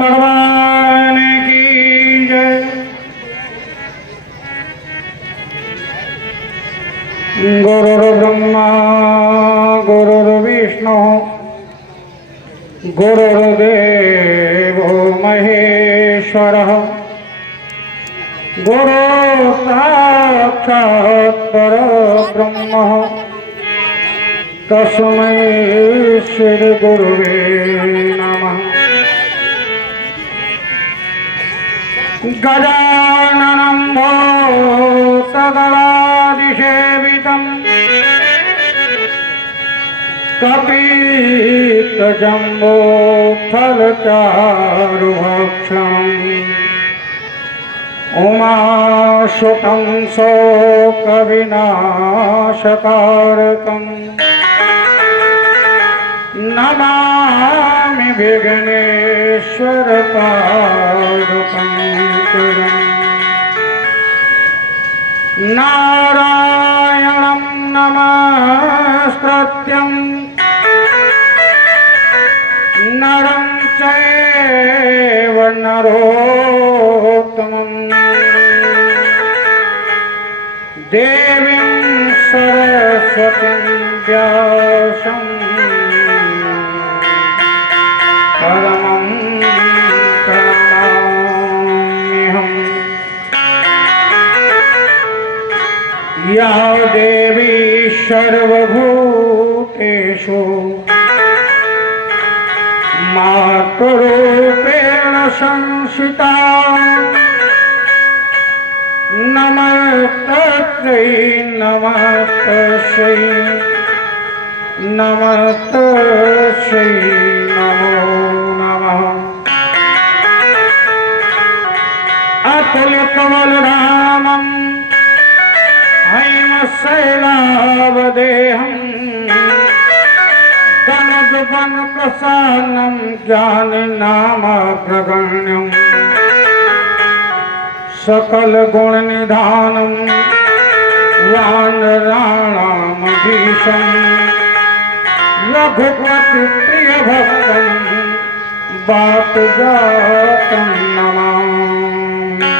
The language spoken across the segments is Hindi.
भगवान की जय। गुरुर्ब्रह्मा गुरुर्विष्णु गुरुर्देवो महेश्वरः गुरु साक्षात् परब्रह्म तस्मै श्री गुरुवे नमः। गजाननं भूतगणाधिसेवितं कपित्तजम्बोफलचारुभक्षणम् उमासुतं शोकविनाशकारकम् नमामि विघ्नेश्वरपादपङ्कजम्। नारायणं नमस्कृत्यं नरं चैव नरोत्तमम् देवीं सरस्वतीं व्यासं परमं प्रणमाम्यहम्। या देवी सर्वभूतेषु मातृरूपेण संस्थिता नमस्तस्यै नमस्तस्यै नमस्तस्यै नमो नमः। अतुल्यकमलधामं हैमशैलावदेहं तनुजवनप्रसन्नं ज्ञाननामाग्रगण्यम् सकलगुणनिधानं वानराणामधीशं रघुपतिप्रियभक्तं वातजातं नमामि।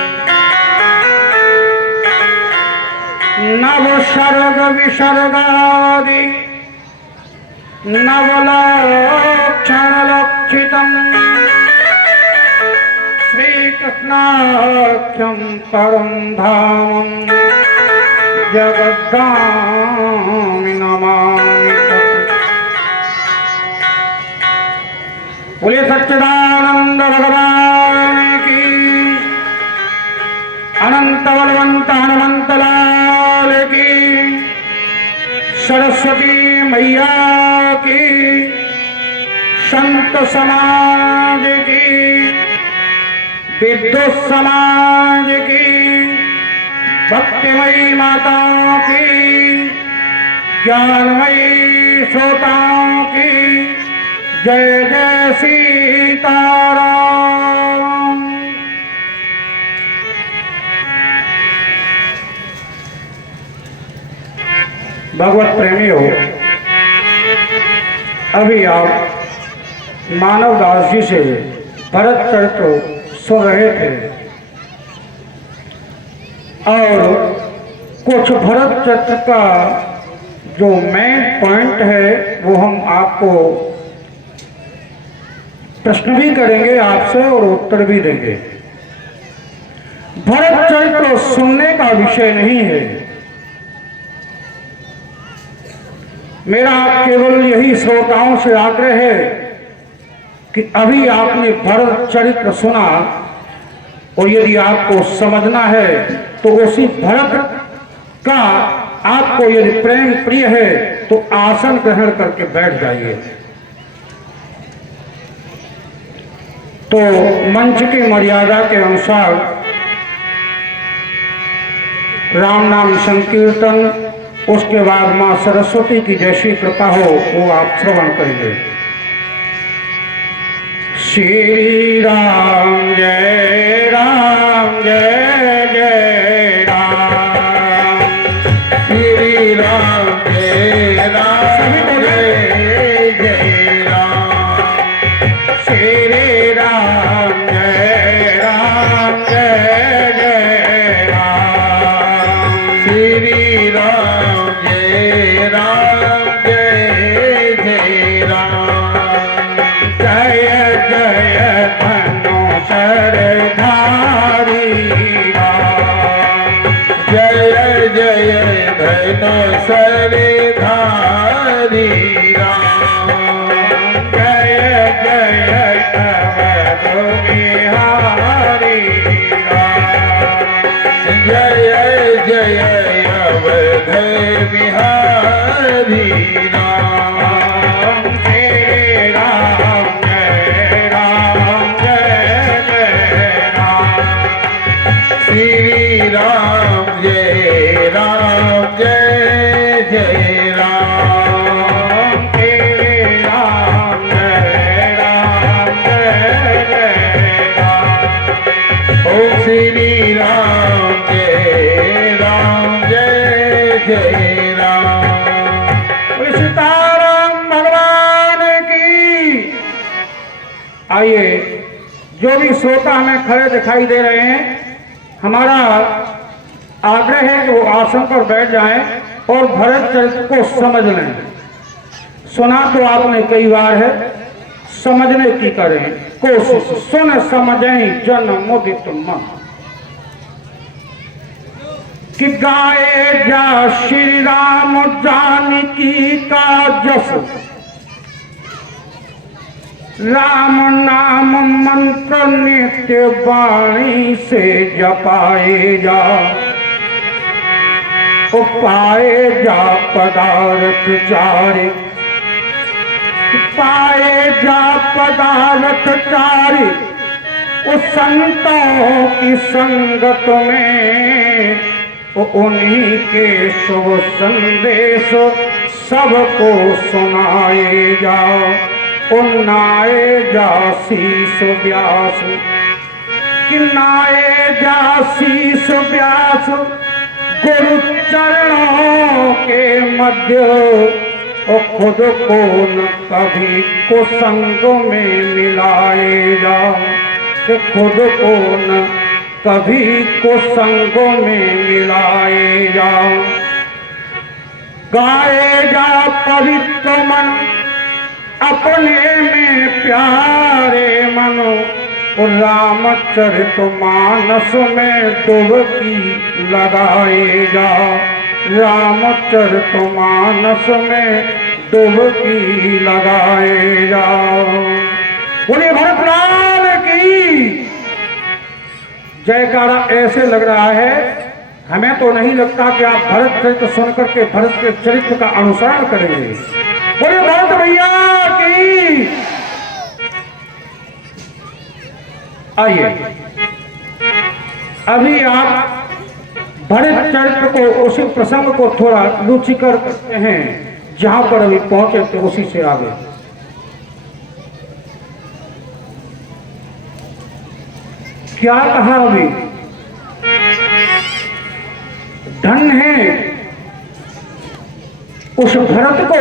नवसर्गविसर्गादि नवलक्षणलक्षितम् श्रीकृष्णाख्यं परं धामं जगद्धामि नमामि। बोले सच्चिदानंद भगवान की, अनंत बलवंत हनुमंत लाल की, सरस्वती मैया की, संत समाज की, विद्युत समाज की, भक्तिमयी माताओं की, ज्ञानमयी श्रोताओं की जय जय सीताराम। भगवत प्रेमियों, अभी आप मानवदास जी से भरत चरित्र सुन रहे थे और कुछ भरत चरित्र का जो मेन पॉइंट है वो हम आपको प्रश्न भी करेंगे आपसे और उत्तर भी देंगे। भरत चरित्र सुनने का विषय नहीं है, मेरा केवल यही श्रोताओं से आग्रह है कि अभी आपने भरत चरित्र सुना और यदि आपको समझना है तो उसी भरत का आपको यदि प्रेम प्रिय है तो आसन ग्रहण करके बैठ जाइए। तो मंच की मर्यादा के अनुसार राम नाम संकीर्तन, उसके बाद मां सरस्वती की जैसी कृपा हो वो आप श्रवण करेंगे। श्री राम जय जय राम, श्री राम जय सभी बोले जय राम, श्री राम बिहारी राम श्री राम जय राम जय जय राम श्री राम जय राम जय जय राम श्री राम जय राम जय जय राम ओम श्री राम जय जय राम बोले सीताराम भगवान की। आइए, जो भी श्रोता हमें खड़े दिखाई दे रहे हैं, हमारा आग्रह है कि वो आसन पर बैठ जाएं और भरत चरित्र को समझ लें। सुना तो आपने कई बार है, समझने की करें कोशिश। सुन समझें जन मुदित मन, कि गाए जा श्री राम जानकी का जस, राम नाम मंत्र नित्य वाणी से जपाए जा, पाए जा पदार्थ चारे, पाए जा पदार्थ चारे, उस संतों की संगत में उन्हीं के शुभ संदेश सबको सुनाए जाओ। उन्नाए जा शीस व्यास, किन्नाए जा शीस व्यास, गुरु चरणों के मध्य, और खुद को न कभी कुसंग में मिलाए जाओ, कि खुद को न कभी कुसंगों में मिलाए जाओ। गाए जा पवित्र मन अपने में प्यारे मनो, रामचरित मानस में डुबकी लगाए जा, रामचरित मानस में डुबकी लगाए जाओ। बोलिए भरत लाल की जयकारा। ऐसे लग रहा है, हमें तो नहीं लगता कि आप भरत चरित्र सुनकर के भरत के चरित्र का अनुसरण करेंगे। बोलिए भरत भैया की। आइए, अभी आप भरत चरित्र को, उसी प्रसंग को थोड़ा रुचिकर करते हैं, जहां पर अभी पहुंचे थे उसी से आगे। क्या कहा अभी? धन है उस भरत को,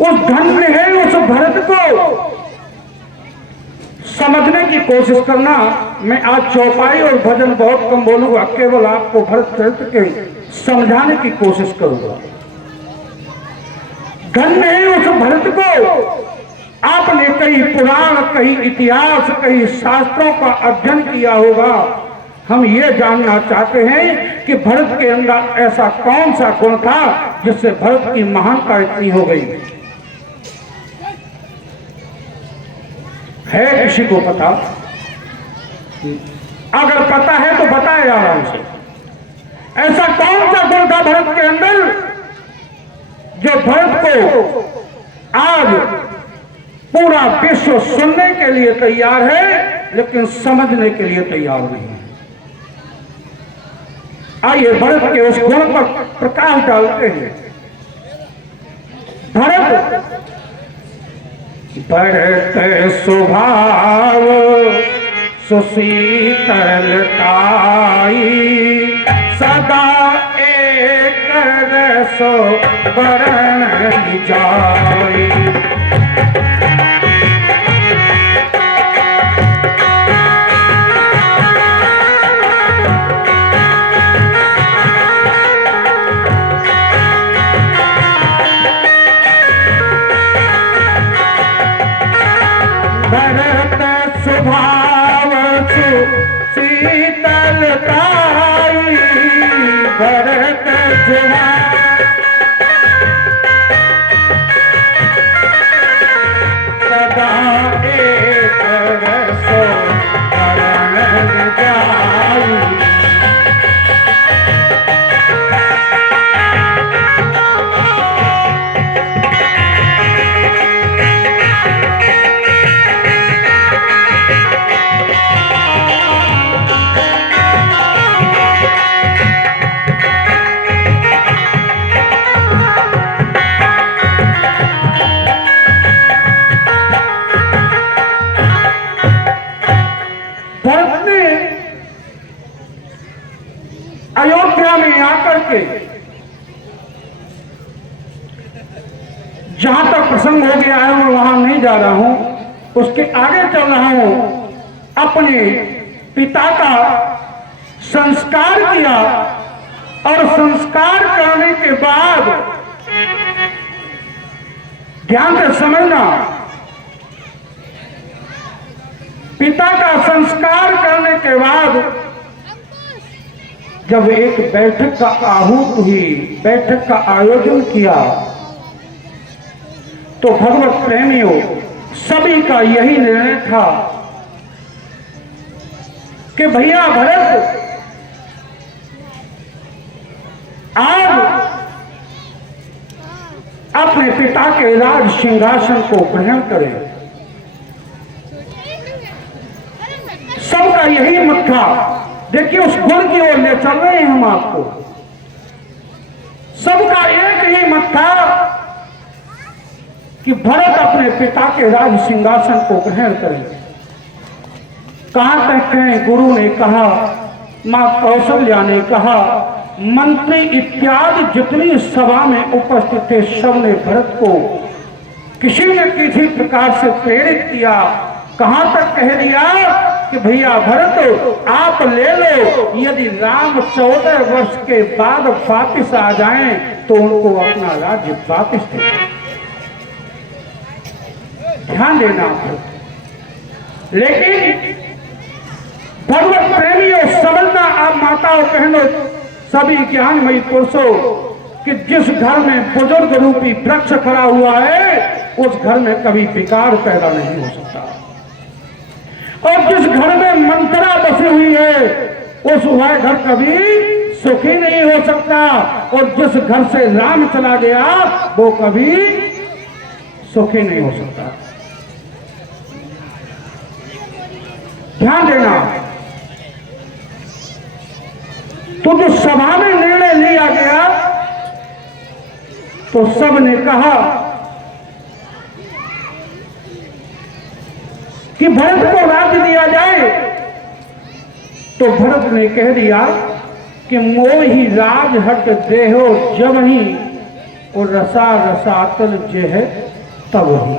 उस धन है उस भरत को समझने की कोशिश करना। मैं आज चौपाई और भजन बहुत कम बोलूंगा, केवल आपको भरत चरित्र के समझाने की कोशिश करूंगा। धन है उस भरत को। आपने कई पुराण, कई इतिहास, कई शास्त्रों का अध्ययन किया होगा। हम ये जानना चाहते हैं कि भरत के अंदर ऐसा कौन सा गुण था जिससे भरत की महानता इतनी हो गई। है किसी को पता? अगर पता है तो बताए आराम से। ऐसा कौन सा गुण था भरत के अंदर जो भरत को आज पूरा विश्व सुनने के लिए तैयार है, लेकिन समझने के लिए तैयार नहीं है। आइए भरत के उस गुण पर प्रकाश डालते हैं। भरत बढ़ते स्वभाव सुशीतलताई, सदा एक रसो वरण जाई। भरत स्वभाव शीतलताई, भरत स्वभाव सदा एक रसो वरण जाई। करके जहां तक प्रसंग हो गया है मैं वहां नहीं जा रहा हूं, उसके आगे चल रहा हूं। अपने पिता का संस्कार किया और संस्कार करने के बाद ध्यान से समझना, पिता का संस्कार करने के बाद जब एक बैठक का आहूत हुई, बैठक का आयोजन किया, तो भगवत प्रेमियों सभी का यही निर्णय था कि भैया भरत आज अपने पिता के राज सिंहासन को ग्रहण करें। सबका यही मत था। देखिए उस गुण की ओर ले चल रहे हैं हम आपको। सबका एक ही मत था कि भरत अपने पिता के राज सिंहासन को ग्रहण करें। कहां तक कहें, गुरु ने कहा, मां कौशल्या ने कहा, मंत्री इत्यादि जितनी सभा में उपस्थित थे सबने भरत को किसी न किसी प्रकार से प्रेरित किया। कहां तक कह दिया कि भैया भरत आप ले लो, यदि राम 14 वर्ष के बाद वापिस आ जाएं तो उनको अपना राज्य वापिस दे। ध्यान देना। लेकिन भगवत प्रेमियों समझना, आप माताओं बहनों सभी ज्ञानमयी पुरुषों कि जिस घर में बुजुर्ग रूपी वृक्ष खड़ा हुआ है उस घर में कभी विकार पैदा नहीं हो सकता, और जिस घर में मंत्रा बसी हुई है उस वह घर कभी सुखी नहीं हो सकता, और जिस घर से राम चला गया वो कभी सुखी नहीं हो सकता। ध्यान देना। तो जो सभा में निर्णय लिया गया तो सब ने कहा कि भरत को राज्य दिया जाए। तो भरत ने कह दिया कि मोहि राज हट देहो जब ही और रसा रसातल जे है तब ही।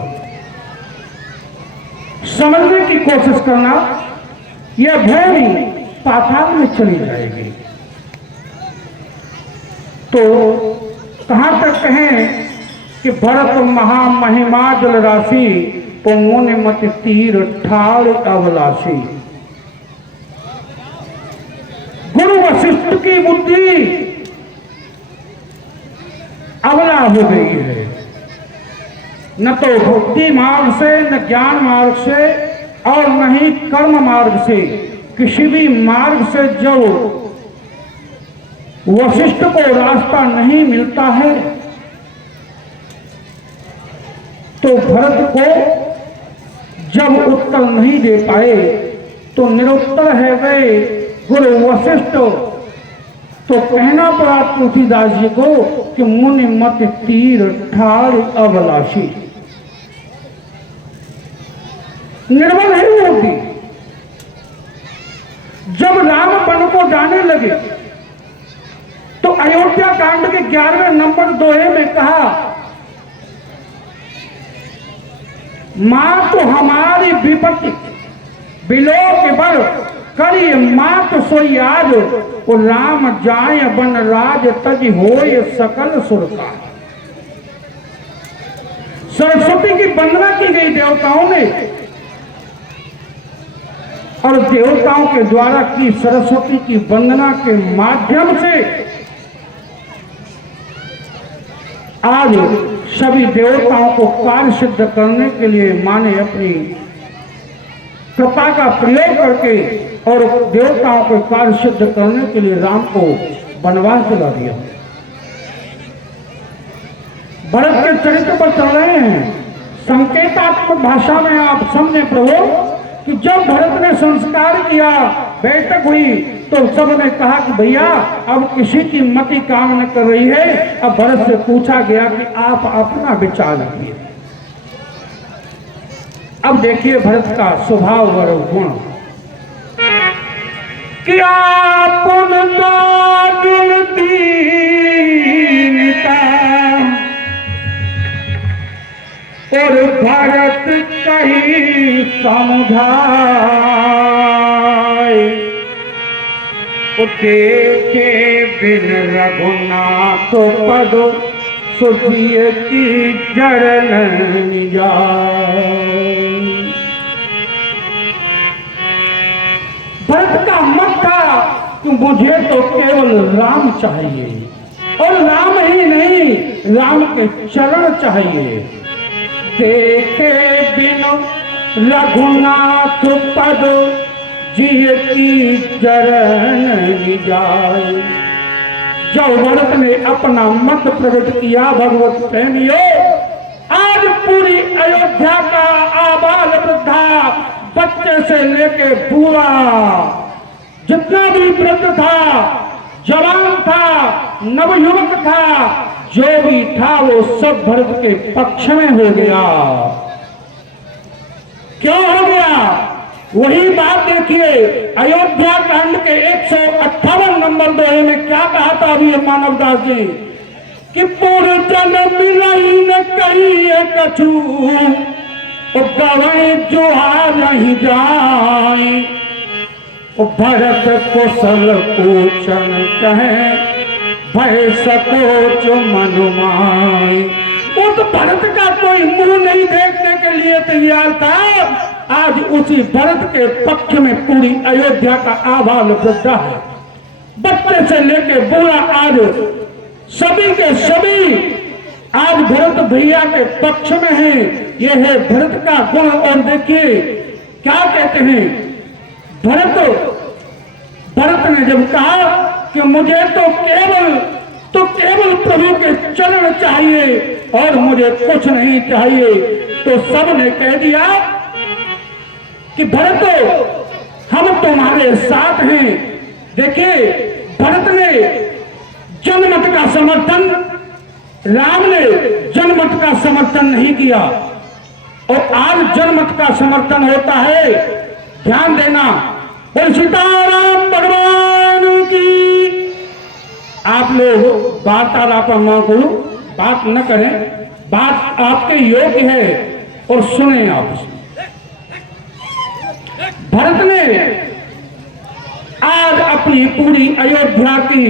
समझने की कोशिश करना, यह भूमि पाताल में चली जाएगी। तो कहां तक कहें कि भरत महामहिमा जल राशि पोमोने मत तीर ठाड़ अवलासी। गुरु वशिष्ठ की बुद्धि अवला हो गई है। न तो भक्ति मार्ग से, न ज्ञान मार्ग से, और न ही कर्म मार्ग से, किसी भी मार्ग से जो वशिष्ठ को रास्ता नहीं मिलता है तो भरत को जब उत्तर नहीं दे पाए तो निरुत्तर है गए गुरु वशिष्ठ। तो कहना पड़ा तुलसीदास जी को कि मुनि मत तीर ठाड़ अभिलाषी। निर्बल है मूर्ति। जब राम वन को जाने लगे तो अयोध्या कांड के 11वें नंबर दोहे में कहा, मां तो हमारी विपत्ति बिलो के बल करिए मां तो सोई आज, और राम जाए बन राज तज होए सकल सुरकार। सरस्वती की वंदना की गई देवताओं ने, और देवताओं के द्वारा की सरस्वती की वंदना के माध्यम से आज सभी देवताओं को कार्य सिद्ध करने के लिए मां ने अपनी कृपा का प्रयोग करके और देवताओं को कार्य सिद्ध करने के लिए राम को वनवास दिला दिया। भरत के चरित्र पर चल रहे हैं। संकेतात्मक भाषा में आप समझे प्रभु कि जब भरत ने संस्कार किया, बैठक हुई, तो सबने कहा कि भैया अब किसी की मति काम न कर रही है। अब भरत से पूछा गया कि आप अपना विचार रखिए। अब देखिए भरत का स्वभाव और गुण कि आपन गिनती और भरत कही समझाए, देखे बिन रघुनाथ पद सुधिय की जरन जाए। भरत का मत था कि मुझे तो केवल राम चाहिए, और राम ही नहीं, राम के चरण चाहिए। देखे बिनु रघुनाथ पद जिय की जरन जाए। जब भरत ने अपना मत प्रकट किया भगवत प्रेमियों, आज पूरी अयोध्या का आबाल वृद्धा, बच्चे से लेके बूढ़ा, जितना भी वृद्ध था, जवान था, नवयुवक था, जो भी था वो सब भरत के पक्ष में हो गया। क्यों हो गया? वही बात देखिए, अयोध्या कांड के 158 नंबर दोहे में क्या कहा था अभी मानवदास जी कि पूर्व जन्म मिलई न कही कछु, गवाए जोहार नहीं जाए। भरत कुशल पूछन कहे भय सकोच मनुमाए। वो तो भरत का कोई मुंह नहीं देखने के लिए तैयार था। आज उसी भरत के पक्ष में पूरी अयोध्या का आबाल वृद्धा है, बच्चे से लेके बूढ़ा, आज सभी के सभी आज भरत भैया के पक्ष में है। यह है भरत का गुण। और देखिए क्या कहते हैं, भरत ने जब कहा कि मुझे तो केवल प्रभु के चरण चाहिए और मुझे कुछ नहीं चाहिए, तो सब ने कह दिया कि भरत हम तुम्हारे साथ हैं। देखिए भरत ने जनमत का समर्थन, राम ने जनमत का समर्थन नहीं किया, और आज जनमत का समर्थन होता है। ध्यान देना, बोल सीताराम भगवान की। आप लोग वार्तालाप बात न करें, बात आपके योग्य है और सुने आप। भरत ने आज अपनी पूरी अयोध्या की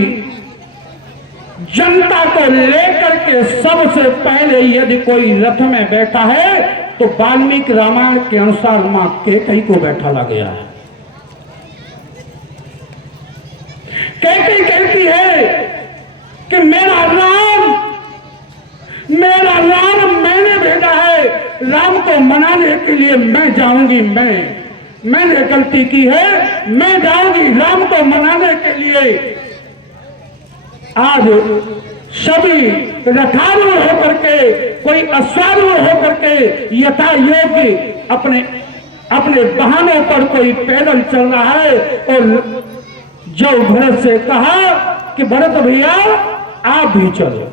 जनता को लेकर के सबसे पहले यदि कोई रथ में बैठा है तो वाल्मीकि रामायण के अनुसार मां कैकेयी को बैठा ला गया है। कैकेयी कहती है कि मेरा राम मैंने भेजा है, राम को मनाने के लिए मैं जाऊंगी। मैंने गलती की है, मैं जाऊंगी राम को मनाने के लिए। आज सभी रथारूढ़ होकर के, कोई अश्वारूढ़ होकर के यथा योग्य अपने वाहनों पर कोई पैदल चल रहा है। और जो भरत से कहा कि भरत भैया आप भी चलो,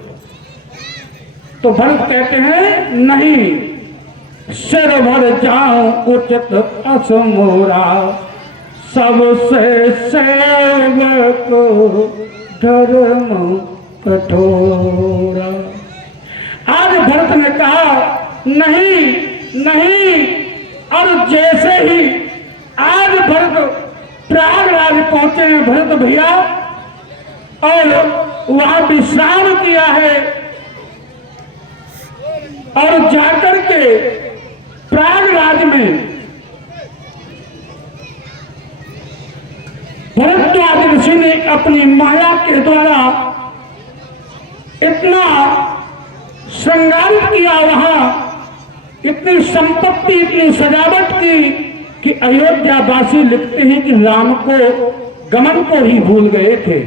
तो भरत कहते हैं नहीं, सिर भर जाऊं उचित असमोरा, सबसे सेवक धर्म कठोरा। आज भरत ने कहा नहीं, और जैसे ही आज भरत प्रयागराज पहुंचे हैं भरत भैया, और वहां विश्राम किया है, और जाकर के प्रयागराज में भरद्वाज ऋषि ने अपनी माया के द्वारा इतना श्रृंगारित किया, वहां इतनी संपत्ति, इतनी सजावट की कि अयोध्यावासी लिखते हैं कि राम को गमन को ही भूल गए थे,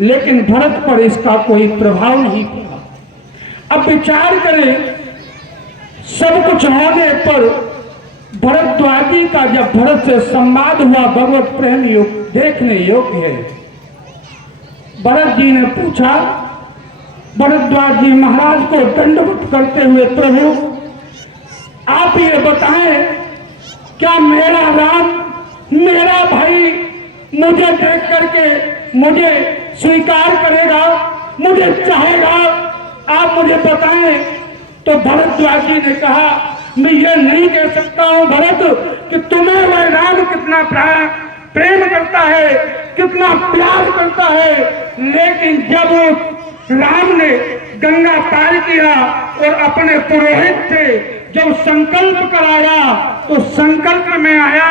लेकिन भरत पर इसका कोई प्रभाव नहीं पड़ा। अब विचार करें, सब कुछ होने पर भरद्वाजी का जब भरत से संवाद हुआ, भगवत प्रेम देखने योग्य है। भरत जी ने पूछा, भरद्वाज जी महाराज को दंडवत करते हुए, प्रभु आप ये बताएं, क्या मेरा राम, मेरा भाई मुझे देख करके मुझे स्वीकार करेगा, मुझे चाहेगा? आप मुझे बताएं। तो भरद्वाज जी ने कहा, मैं ये नहीं कह सकता हूं भरत कि तुम्हें वह राम कितना प्रेम करता है, कितना प्यार करता है, लेकिन जब राम ने गंगा पार किया और अपने पुरोहित से जब संकल्प कराया तो संकल्प में आया,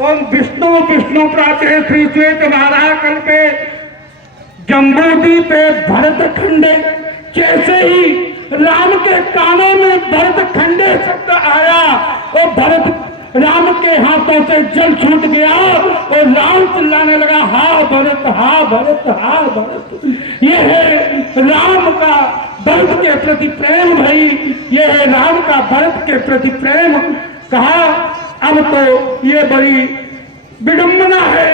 ओम विष्णु विष्णु प्रातः श्री श्वेत वाराह कल्पे जम्बूद्वीपे भरत खंडे। जैसे ही राम के कानों में भरत खंडे शब्द आया और भरत राम के हाथों से जल छूट गया और राम चिल्लाने लगा, हा भरत, हा भरत, हा भरत। ये है राम का भरत के प्रति प्रेम भाई, ये है राम का भरत के प्रति प्रेम। कहा अब तो ये बड़ी विडंबना है।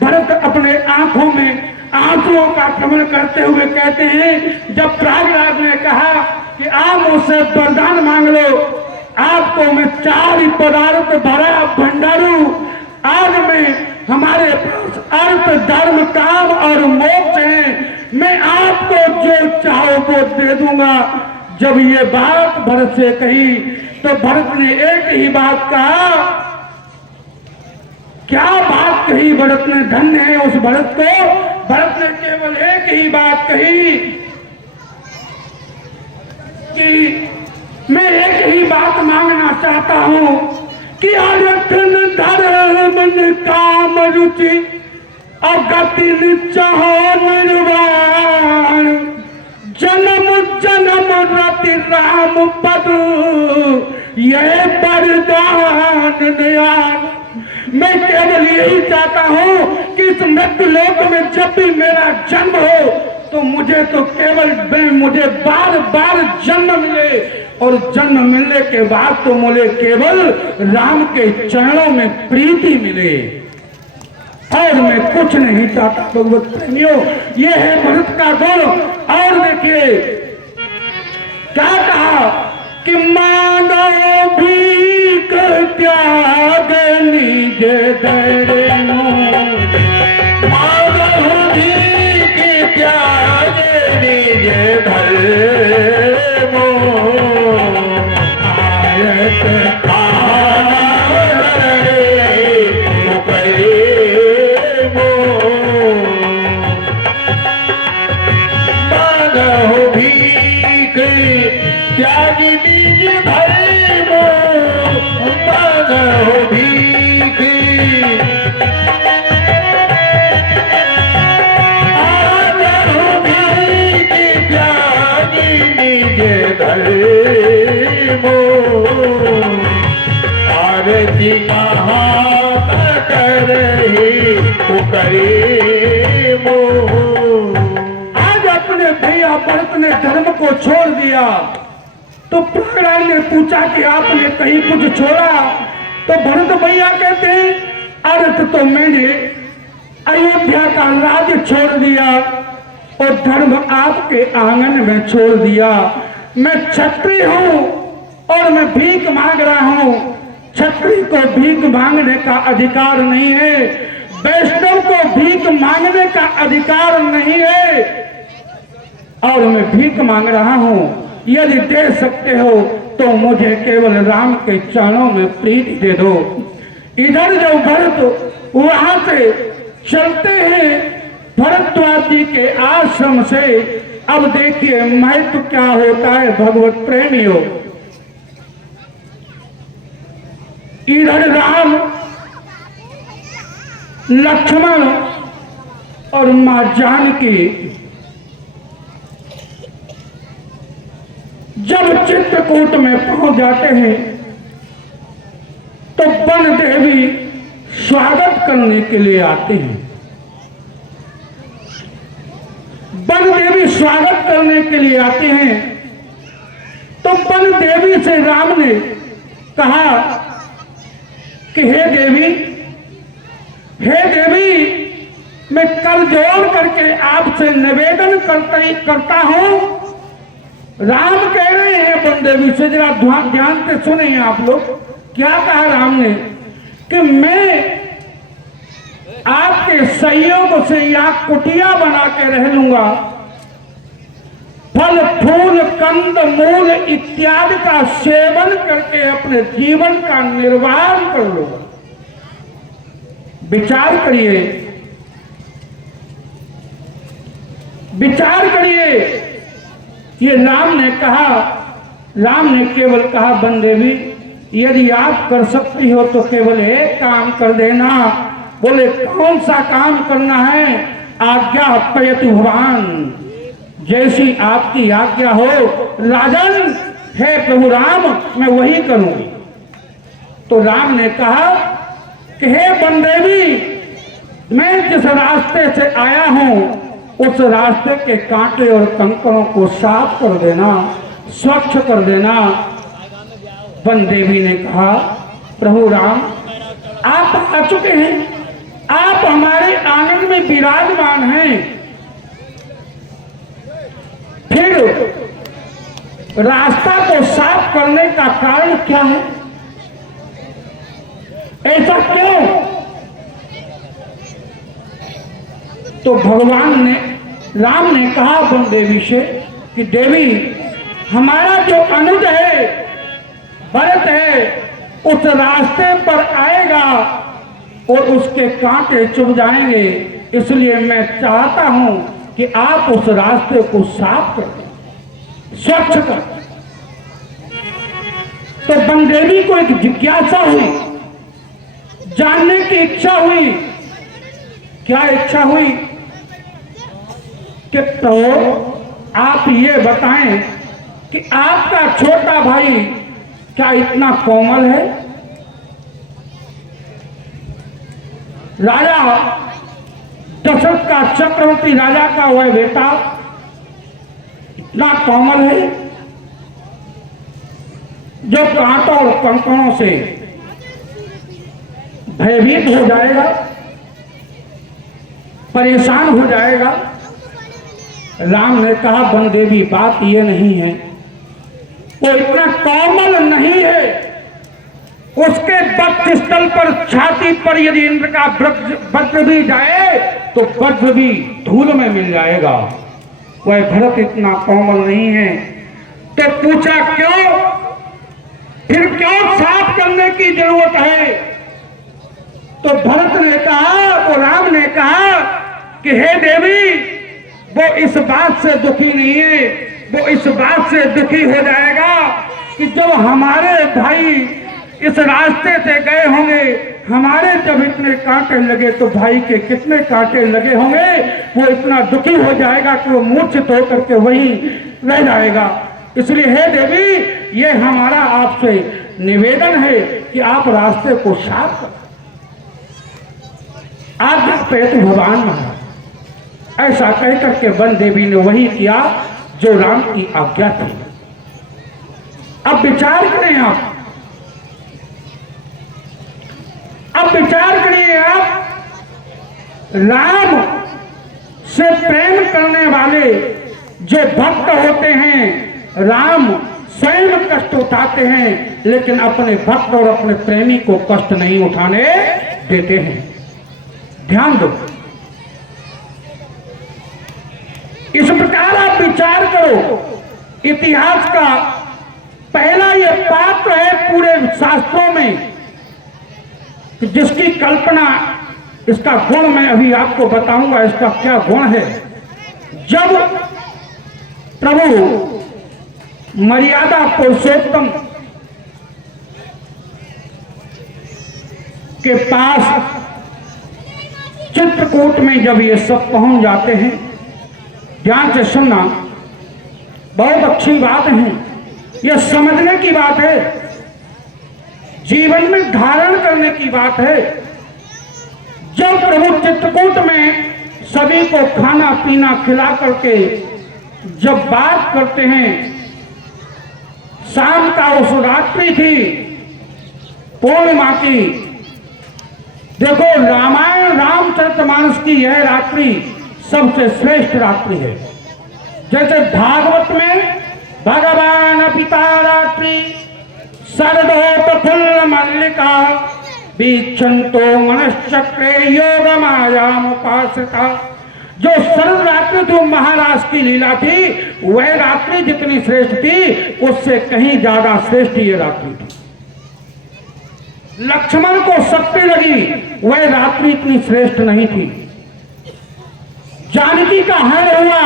भरत अपने आंखों में आंसुओं का भ्रमण करते हुए कहते हैं, जब प्रयागराज ने कहा कि आप मुझसे वरदान मांग लो, आपको मैं 4 पदार्थ भरा भंडारू, आज में हमारे पास अर्थ धर्म काम और मोक्ष है, मैं आपको जो चाहो वो दे दूंगा। जब ये बात भरत से कही तो भरत ने एक ही बात कहा। क्या बात कही भरत ने? धन्य है उस भरत को। भरत ने केवल एक ही बात कही कि मैं एक ही बात मांगना चाहता हूं कि अर्थन धर्म काम रुचि और गति चाहो निर्वाण, जन्म जन्म रति राम पद यह वरदान नयान। मैं केवल यही चाहता हूं कि इस मृत्यु लोक में जब भी मेरा जन्म हो तो मुझे बार बार जन्म मिले और जन्म मिलने के बाद तो मुझे केवल राम के चरणों में प्रीति मिले और मैं कुछ नहीं चाहता। भगवत प्रेमियों, ये है भरत का गुण। और देखिए क्या कहा कि मानो भीख त्याग निज धर्मो, मानो भीख त्याग निज धर्मो, आयत प्रेमो, मानो भीख त्याग निज धर्मो, मानो भीख त्याग निज धर्मो, आरती महान करहि प्रेमो। आज अपने भैया भरत ने धर्म को छोड़ दिया तो प्रहलाद ने पूछा कि आपने कहीं कुछ छोड़ा? तो भरत भैया कहते हैं, अर्थ तो मैंने अयोध्या का राज्य छोड़ दिया और धर्म आपके आंगन में छोड़ दिया। मैं क्षत्रिय हूं और मैं भीख मांग रहा हूं। क्षत्रिय को भीख मांगने का अधिकार नहीं है, वैष्णव को भीख मांगने का अधिकार नहीं है और मैं भीख मांग रहा हूं। यदि दे सकते हो तो मुझे केवल राम के चरणों में प्रीति दे दो। इधर जो भरत वहां से चलते हैं भरद्वाज जी के आश्रम से। अब देखिए महत्व क्या होता है भगवत प्रेमियों। इधर राम, लक्ष्मण और मां जानकी जब चित्रकूट में पहुंच जाते हैं तो वन देवी स्वागत करने के लिए आते हैं। वन देवी स्वागत करने के लिए आते हैं तो वन देवी से राम ने कहा कि हे देवी, मैं कर जोड़ करके आपसे निवेदन करता हूं। राम कह रहे हैं वन देवी से, जरा ध्यान से सुने आप लोग। क्या कहा राम ने कि मैं आपके सहयोग से यहां कुटिया बना के रह लूंगा फल फूल कंद मूल इत्यादि का सेवन करके अपने जीवन का निर्वाह कर लो। विचार करिए, विचार करिए। ये राम ने कहा, राम ने केवल कहा बनदेवी यदि आप कर सकती हो तो केवल एक काम कर देना। बोले कौन सा काम करना है? आज्ञा पयतु भगवान, जैसी आपकी आज्ञा हो राजन। हे प्रभु राम, मैं वही करूंगी। तो राम ने कहा कि हे बनदेवी, मैं जिस रास्ते से आया हूं उस रास्ते के कांटे और कंकड़ों को साफ कर देना, स्वच्छ कर देना। बनदेवी ने कहा प्रभु राम, आप आ चुके हैं, आप हमारे आंगन में विराजमान हैं, फिर रास्ता को साफ करने का कारण क्या है? ऐसा क्यों? तो भगवान ने, राम ने कहा बनदेवी से कि देवी, हमारा जो अनुज है, भरत है, उस रास्ते पर आएगा और उसके कांटे चुभ जाएंगे, इसलिए मैं चाहता हूं कि आप उस रास्ते को साफ कर दें, स्वच्छ कर। तो बनदेवी को एक जिज्ञासा हुई, जानने की इच्छा हुई। क्या इच्छा हुई? कि तो आप ये बताएं कि आपका छोटा भाई क्या इतना कोमल है? राजा दशरथ का, चक्रवर्ती राजा का वह बेटा इतना कोमल है जो कांटों और कंकड़ों से भयभीत हो जाएगा, परेशान हो जाएगा? राम ने कहा बनदेवी बात ये नहीं है, वो इतना कोमल नहीं है। उसके वक्षस्थल पर, छाती पर यदि इंद्र का वज्र भी जाए तो वज्र भी धूल में मिल जाएगा। वह भरत इतना कोमल नहीं है। तो पूछा क्यों? फिर क्यों साफ करने की जरूरत है? तो भरत ने कहा, तो राम ने कहा कि हे देवी, वो इस बात से दुखी नहीं है, वो इस बात से दुखी हो जाएगा कि जब हमारे भाई इस रास्ते से गए होंगे, हमारे जब इतने कांटे लगे तो भाई के कितने कांटे लगे होंगे, वो इतना दुखी हो जाएगा कि वो मूर्छित होकर के वहीं रह जाएगा। इसलिए हे देवी, ये हमारा आपसे निवेदन है कि आप रास्ते को साफ करें। आज्ञा पेतु भगवान महाराज। ऐसा कहकर के वन देवी ने वही किया जो राम की आज्ञा थी। अब विचार करें आप, अब विचार करिए आप, राम से प्रेम करने वाले जो भक्त होते हैं, राम स्वयं कष्ट उठाते हैं लेकिन अपने भक्त और अपने प्रेमी को कष्ट नहीं उठाने देते हैं। ध्यान दो, इस प्रकार आप विचार करो। इतिहास का पहला यह पात्र है पूरे शास्त्रों में कि जिसकी कल्पना, इसका गुण मैं अभी आपको बताऊंगा, इसका क्या गुण है। जब प्रभु मर्यादा पुरुषोत्तम के पास चित्रकूट में जब ये सब पहुंच जाते हैं, ध्यान से सुनना, बहुत अच्छी बात है, यह समझने की बात है, जीवन में धारण करने की बात है। जब प्रभु चित्रकूट में सभी को खाना पीना खिला करके जब बात करते हैं, शाम का उस रात्रि थी, पूर्णिमा की। देखो, रामायण रामचरितमानस की यह रात्रि सबसे श्रेष्ठ रात्रि है। जैसे भागवत में भगवान पिता रात्रि शरदोपफुल्ल मल्लिका वीक्षन्तो मनश्चक्रे योग मायामुपाश्रिता जो शरद रात्रि थी महाराज की लीला थी, वह रात्रि जितनी श्रेष्ठ थी उससे कहीं ज्यादा श्रेष्ठ ये रात्रि थी। लक्ष्मण को शक्ति लगी, वह रात्रि इतनी श्रेष्ठ नहीं थी। जानकी का हरण हुआ,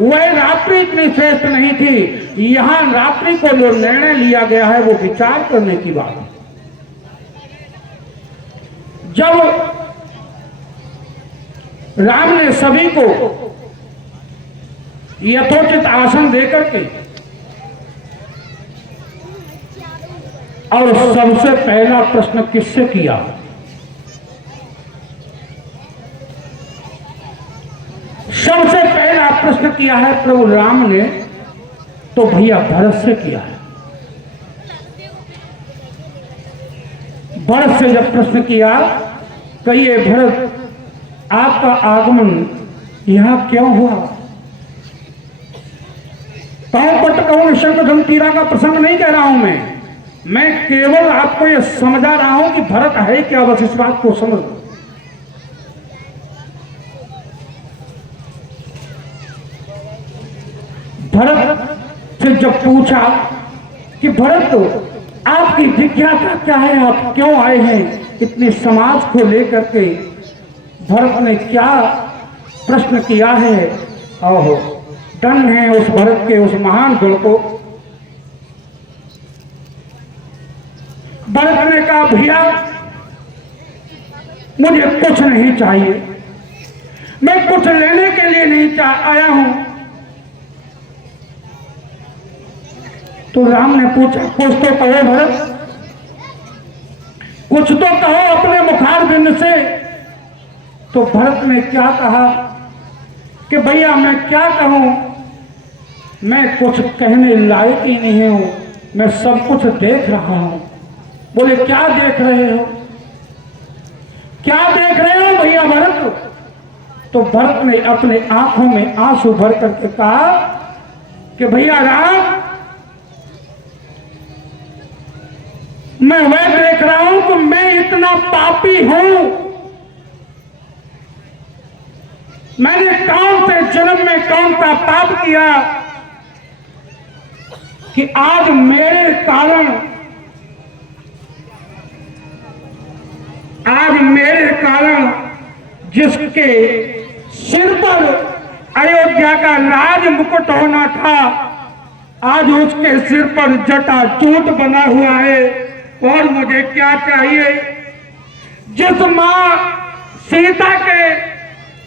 वह रात्रि इतनी श्रेष्ठ नहीं थी। यहां रात्रि को जो निर्णय लिया गया है वो विचार करने की बात है। जब राम ने सभी को यथोचित आसन देकर के और सबसे पहला प्रश्न किससे किया? सबसे पहला प्रश्न किया है प्रभु राम ने तो भैया भरत से किया है। भरत से जब प्रश्न किया, कहिए भरत, आपका आगमन यहां क्यों हुआ? कहूं पट कहूं शंखधम तीरा का प्रसंग नहीं कह रहा हूं मैं केवल आपको यह समझा रहा हूं कि भरत है क्या, बस इस बात को समझ। भरत से जब पूछा कि भरत आपकी जिज्ञासा क्या है, आप क्यों आए हैं इतने समाज को लेकर के, भरत ने क्या प्रश्न किया है। ओहो, दंड है उस भरत के उस महान गुण को। भरत ने कहा भैया मुझे कुछ नहीं चाहिए, मैं कुछ लेने के लिए नहीं आया हूं। तो राम ने पूछा कुछ तो कहो भरत, कुछ तो कहो अपने मुखारबिंद से। तो भरत ने क्या कहा कि भैया मैं क्या कहूं, मैं कुछ कहने लायक ही नहीं हूं, मैं सब कुछ देख रहा हूं। बोले क्या देख रहे हो, क्या देख रहे हो भैया भरत? तो भरत ने अपने आंखों में आंसू भर करके कहा कि भैया राम, मैं वह देख रहा हूं कि मैं इतना पापी हूं, मैंने कौन से जन्म में कौन सा पाप किया कि आज मेरे कारण जिसके सिर पर अयोध्या का राज मुकुट होना था, आज उसके सिर पर जटा चूट बना हुआ है। और मुझे क्या चाहिए? जिस मां सीता के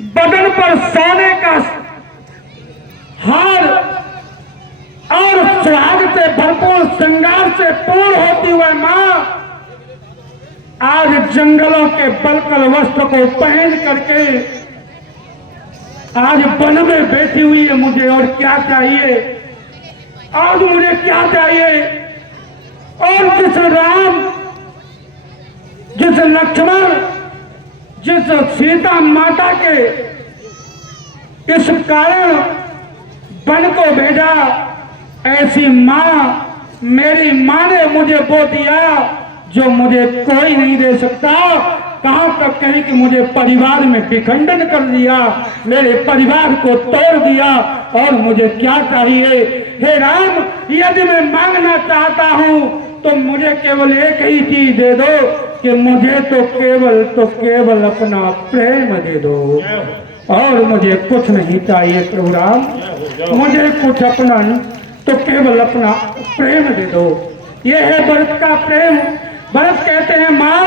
बदन पर सोने का हार और सुहाग से भरपूर श्रृंगार से पूर्ण होती हुई मां आज जंगलों के बलकल वस्त्र को पहन करके आज वन में बैठी हुई है। मुझे और क्या चाहिए? आज मुझे क्या चाहिए? और जिस राम, जिस लक्ष्मण, जिस सीता माता के इस कारण वन को भेजा, ऐसी मां, मेरी मां ने मुझे वो दिया जो मुझे कोई नहीं दे सकता। कहां तक कहीं कि मुझे परिवार में विखंडन कर दिया, मेरे परिवार को तोड़ दिया। और मुझे क्या चाहिए? हे राम, यदि मैं मांगना चाहता हूं तो मुझे केवल एक ही चीज दे दो कि मुझे तो केवल अपना प्रेम दे दो, और मुझे कुछ नहीं चाहिए प्रभु राम, मुझे कुछ अपना तो केवल अपना प्रेम दे दो। ये है भरत का प्रेम। भरत कहते हैं मां,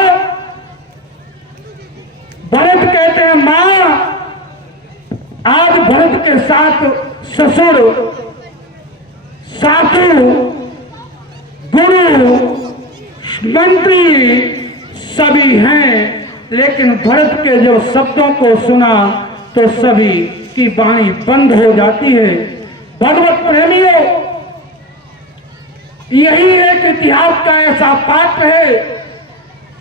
आज भरत के साथ ससुर, सासू, गुरु, मंत्री सभी हैं, लेकिन भरत के जो शब्दों को सुना तो सभी की वाणी बंद हो जाती है। भगवत प्रेमियों, यही एक इतिहास का ऐसा पात्र है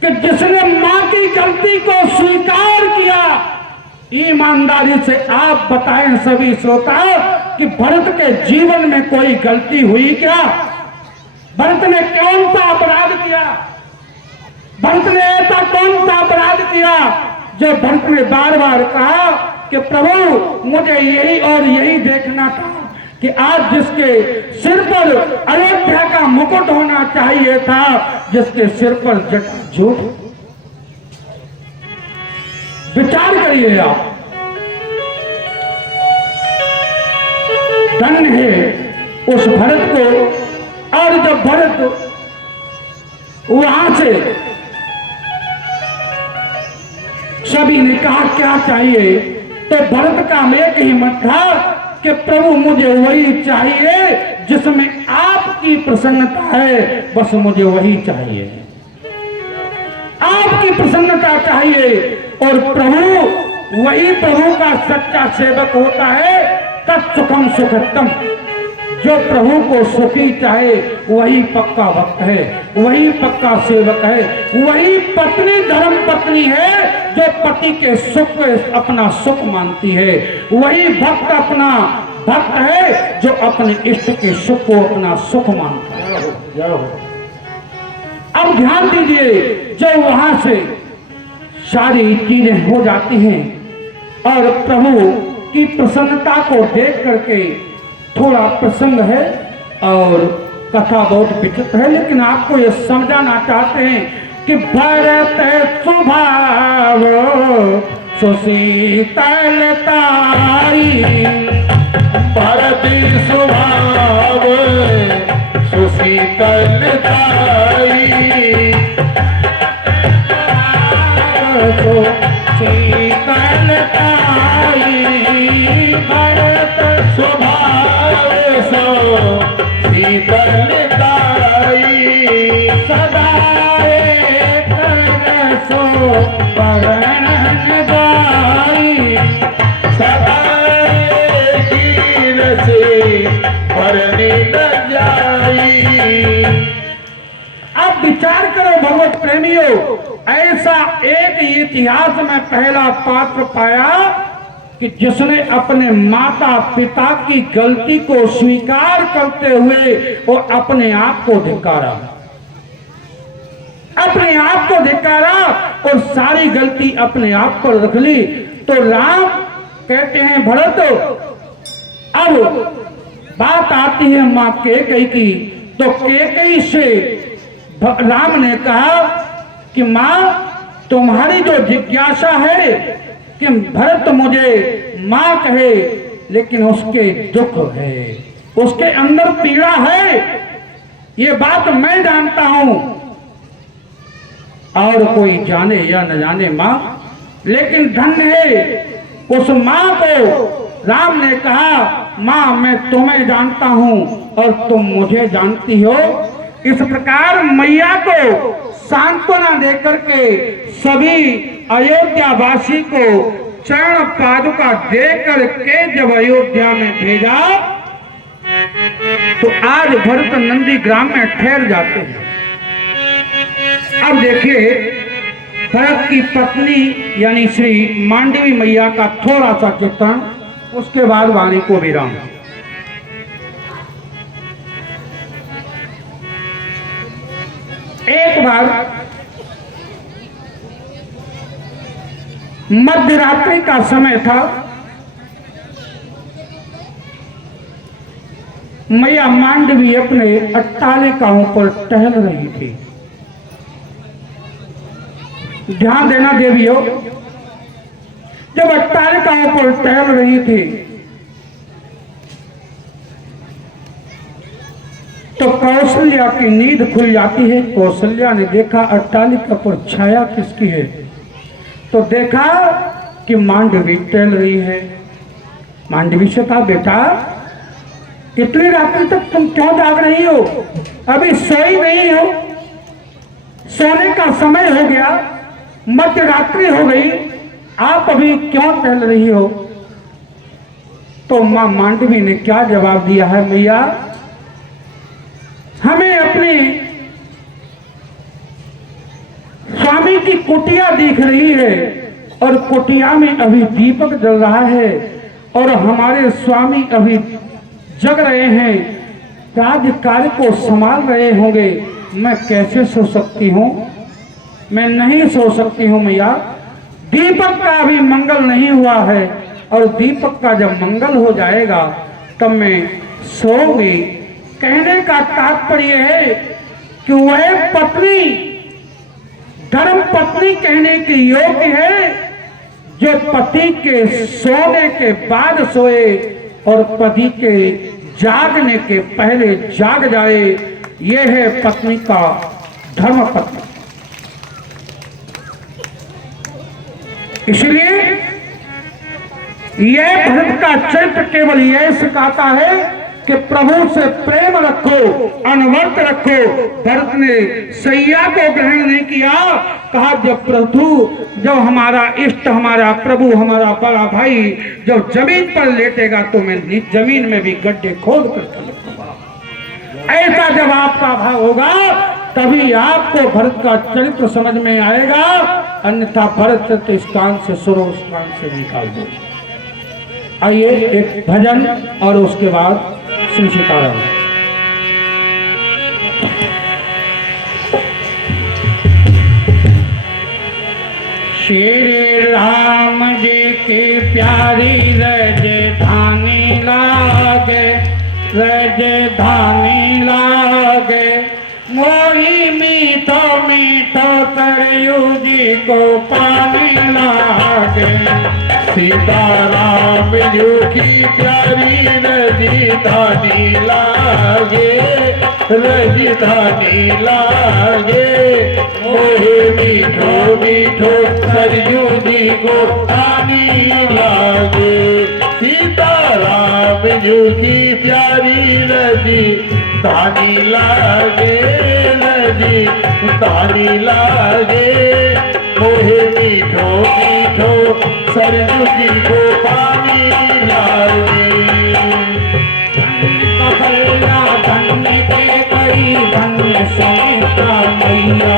कि जिसने मां की गलती को स्वीकार किया। ईमानदारी से आप बताएं सभी श्रोता कि भरत के जीवन में कोई गलती हुई क्या? भरत ने कौन सा अपराध किया? भरत ने ऐसा कौन सा अपराध किया जो भरत ने बार बार कहा कि प्रभु मुझे यही और यही देखना था कि आज जिसके सिर पर अयोध्या का मुकुट होना चाहिए था, जिसके सिर पर जटाजूट। विचार करिए आप, धन्य है उस भरत को। और जब भरत वहां से सभी ने कहा क्या चाहिए, तो भरत का एक ही मत था कि प्रभु मुझे वही चाहिए जिसमें आपकी प्रसन्नता है, बस मुझे वही चाहिए, आपकी प्रसन्नता चाहिए। और प्रभु वही प्रभु का सच्चा सेवक होता है। तत्सुखम सुखत्तम, जो प्रभु को सुखी चाहे वही पक्का भक्त है, वही पक्का सेवक है, वही पत्नी धर्म पत्नी है जो पति के सुख को अपना सुख मानती है, वही भक्त अपना भक्त है जो अपने इष्ट के सुख को अपना सुख मानता है। अब ध्यान दीजिए, जब वहां से सारी चीजें हो जाती हैं और प्रभु की प्रसन्नता को देख करके थोड़ा प्रसंग है और कथा बहुत विचित्र है, लेकिन आपको ये समझाना चाहते हैं कि भरत स्वभाव सुशीतलताई, भरत स्वभाव सुशीतलताई, भरत स्वभाव सुशीतलताई, सदा सो परण गाई, सदा कीन से परने न जाई। अब विचार करो भगवत प्रेमियों, ऐसा एक इतिहास में पहला पात्र पाया कि जिसने अपने माता पिता की गलती को स्वीकार करते हुए और अपने आप को धिक्कारा, अपने आप को धिक्कारा और सारी गलती अपने आप पर रख ली। तो राम कहते हैं भरत, अब बात आती है मां कैकेयी की। तो कैकेयी से राम ने कहा कि मां, तुम्हारी जो जिज्ञासा है कि भरत मुझे मां कहे, लेकिन उसके दुख है, उसके अंदर पीड़ा है, ये बात मैं जानता हूं, और कोई जाने या न जाने मां, लेकिन धन्य है उस मां को। राम ने कहा, मां मैं तुम्हें जानता हूं और तुम मुझे जानती हो। इस प्रकार मैया को सांत्वना देकर के सभी अयोध्यावासी को चरण पादुका देकर के जब अयोध्या में भेजा, तो आज भरत नंदी ग्राम में ठहर जाते हैं। अब देखिए, भरत की पत्नी यानी श्री मांडवी मैया का थोड़ा सा चित्रण, उसके बाद वाणी को विराम। एक बार मध्यरात्रि का समय था, मैया मांडवी अपने अट्टालिकाओं पर टहल रही थी। ध्यान देना देवियों, जब अट्टालिकाओं पर टहल रही थी तो कौशल्या की नींद खुल जाती है। कौशल्या ने देखा अट्टालिका पर छाया किसकी है, तो देखा कि मांडवी टहल रही है। मांडवी से कहा, बेटा इतनी रात्रि तक तुम क्यों जाग रही हो, अभी सोई नहीं हो, सोने का समय हो गया, मध्य रात्रि हो गई, आप अभी क्यों टहल रही हो। तो मां मांडवी ने क्या जवाब दिया है, मैया हमें अपनी स्वामी की कुटिया दिख रही है और कुटिया में अभी दीपक जल रहा है और हमारे स्वामी अभी जग रहे हैं, राज्य कार्य को संभाल रहे होंगे, मैं कैसे सो सकती हूँ, मैं नहीं सो सकती हूँ मैया, दीपक का अभी मंगल नहीं हुआ है और दीपक का जब मंगल हो जाएगा तब मैं सोऊंगी। कहने का तात्पर्य है कि वह पत्नी धर्म पत्नी कहने की योग्य है जो पति के सोने के बाद सोए और पति के जागने के पहले जाग जाए। यह है पत्नी का धर्म पत्नी। इसलिए यह भरत का चरित्र केवल यह सिखाता है कि प्रभु से प्रेम रखो, अनवर्त रखो। भरत ने सैया को ग्रहण नहीं किया, कहा जब प्रभु, जब हमारा इष्ट, हमारा प्रभु, हमारा बड़ा भाई जब जमीन पर लेटेगा तो मैं जमीन में भी गड्ढे खोद कर रखूंगा। ऐसा जब आपका भाव होगा तभी आपको भरत का चरित्र समझ में आएगा, अन्यथा भरत चरित्र इस कान से सुनो, उस कान से निकाल दो। आइए एक भजन और उसके बाद श्री सीताराम। श्री राम जी की प्यारी राजधानी लागे, राजधानी लागे। मोही मीठो मीठो सरयू जी को पानी लागे। सीताराम जी की प्यारी राजधानी लागे, राजधानी लागे। मोहे मीठो मीठो सरयू जी को पानी लागे। सीताराम जी की प्यारी राजधानी लागे, राजधानी लागे। मोहे मीठो मीठो सरयू जी को पानी लागे। कपड़ा धन्य के कई धन्य सुमित्रा मैया।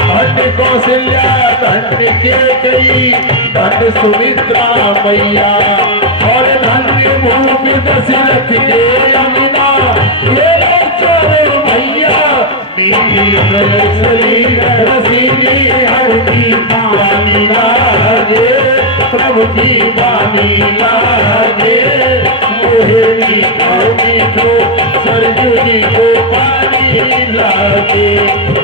धन्य कौशल्या धन्य के कई धन्य सुमित्रा मैया। और धन्य भूमि दशरथ के यमुना, ये चारों मैया। मीठी रसीली हर की पानी लागे, प्रभु की बानी लागे। मोहे मीठो मीठो सरयू जी को पानी लागे।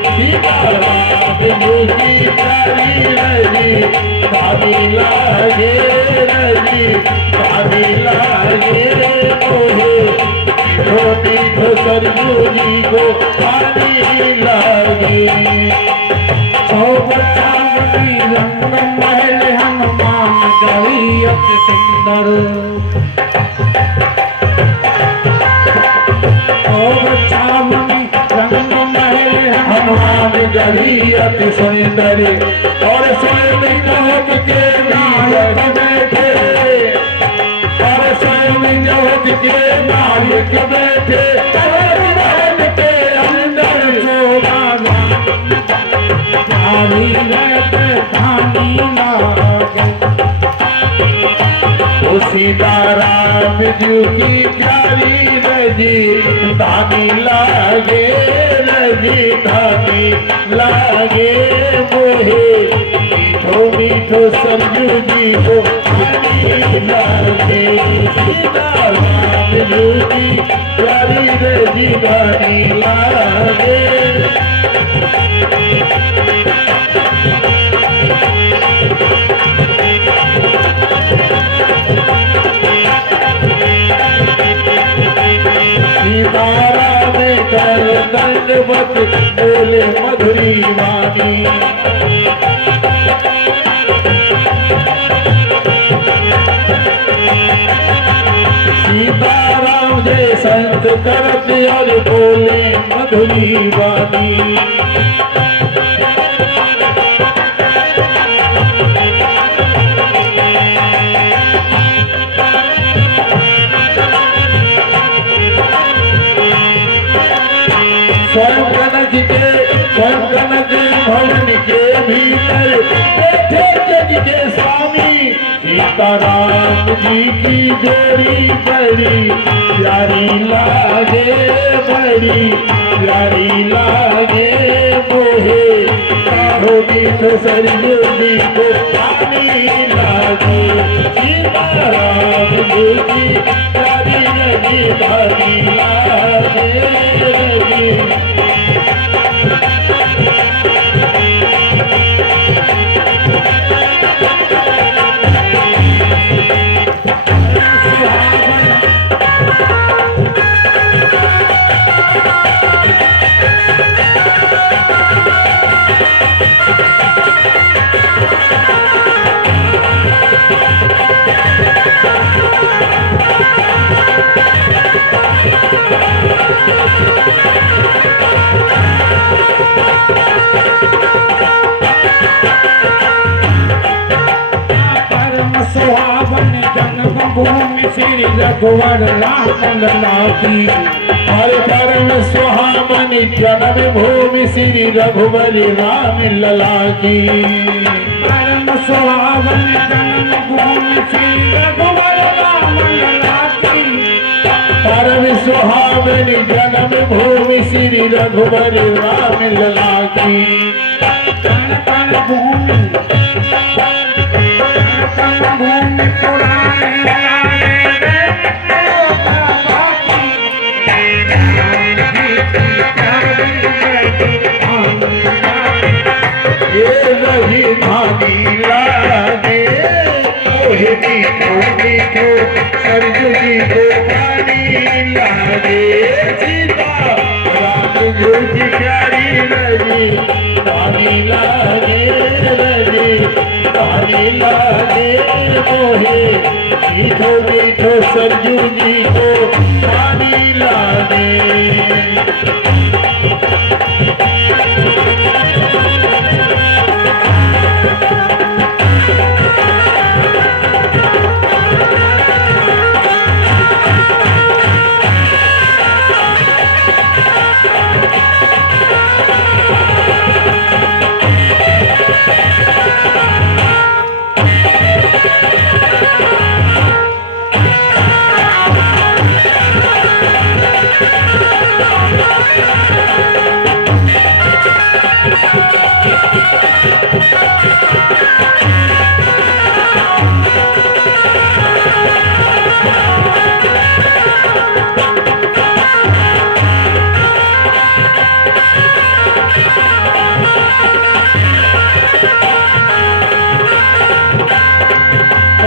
सीताराम जी की प्यारी राजधानी लागे, राजधानी लागे। मोहे मीठो मीठो सरयू जी को पानी लागे। रंग महल हनुमान गढ़ी अति सुंदर। रंग महल हनुमान गढ़ी अति सुंदर। और स्वयं जगत के नायक बैठे, और स्वयं जगत के नायक बैठे। महल के अंदर शोभा सीताराम जी की प्यारी राजधानी लागे, राजधानी लागे। मोहे मीठो मीठो सरयू जी को पानी लागे। सीताराम जी की प्यारी राजधानी लागे। सीताराम कर दंडवत बोले मधुरी वाणी। सीताराम जय संत करत और बोले मधुरी वाणी। स्वयं कनक भवन के भीतर बैठे जग के स्वामी। सीताराम जी की जोड़ी बड़ी प्यारी लागे, बड़ी प्यारी लागे। मोहे मीठो मीठो सरयू जी को पानी लागे। राम जी प्यारी लगी भारी लागे लगी परम सुहावन जन्मभूमि श्री रघुवर राम लला की। हर परम सुहावन जन्म भूमि श्री रघुवर राम लला की परम सुहावन जन्मभूमि श्री रघुवर राम लला की। परम सुहावन जन्म भूमि श्री रघुवर राम लला की तन तन भूमि पुराने लाले ये रही भागी लागे ओहे मीठो मीठो सरजू जी को पानी लागे सीता राम जी प्यारी लगी पानी लागे लगी पानी लागे ओहे मीठो मीठो सरजू जी को पानी लागे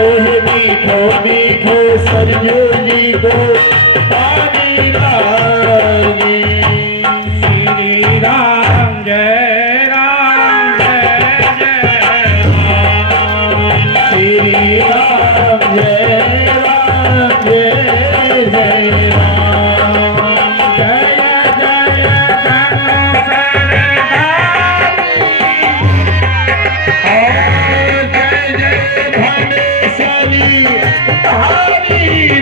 ओहे मीठो मीठो सरजू जी को पानी लागे श्री राम जय राम जय जय राम। श्री राम जय राम जय जय राम जय जय धन सरदारी। जय जय धन सरी हरी